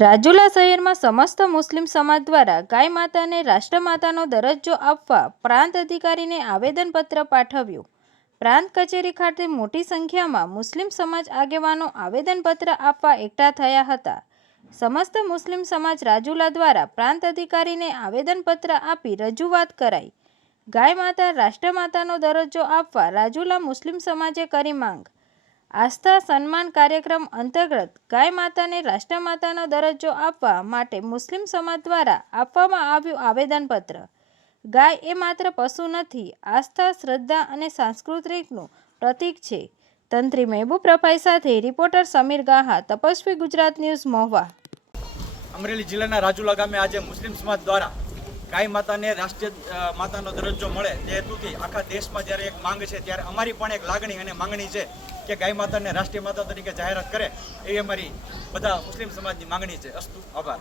રાજુલા શહેરમાં સમસ્ત મુસ્લિમ સમાજ દ્વારા ગાય માતાને રાષ્ટ્રમાતાનો દરજ્જો આપવા પ્રાંત અધિકારીને આવેદનપત્ર પાઠવ્યું. પ્રાંત કચેરી ખાતે મોટી સંખ્યામાં મુસ્લિમ સમાજ આગેવાનો આવેદનપત્ર આપવા એકઠા થયા હતા. સમસ્ત મુસ્લિમ સમાજ રાજુલા દ્વારા પ્રાંત અધિકારીને આવેદનપત્ર આપી રજૂઆત કરાઈ. ગાય માતા રાષ્ટ્રમાતાનો દરજ્જો આપવા રાજુલા મુસ્લિમ સમાજે કરી માંગ. આસ્થા સન્માન કાર્યક્રમ અંતર્ગત ગાય માતાને રાષ્ટ્રમાતાનો દરજ્જો આપવા માટે મુસ્લિમ સમાજ દ્વારા આપવામાં આવ્યું આવેદનપત્ર. ગાય એ માત્ર પશુ નથી, આસ્થા, શ્રદ્ધા અને સાંસ્કૃતિકનું પ્રતીક છે. તંત્રી મહેબૂબ રફાઈ સાથે રિપોર્ટર સમીર ગાહા, તપસ્વી ગુજરાત ન્યૂઝ, મહુવા. અમરેલી જિલ્લાના રાજુલા ગામે આજે મુસ્લિમ સમાજ દ્વારા ગાય માતાને રાષ્ટ્રીય માતાનો દરજ્જો મળે તે હેતુથી આખા દેશમાં જ્યારે એક માંગ છે, ત્યારે અમારી પણ એક લાગણી અને માંગણી છે કે ગાય માતાને રાષ્ટ્રીય માતા તરીકે જાહેરાત કરે એવી અમારી બધા મુસ્લિમ સમાજની માંગણી છે. અસ્તુ, આભાર.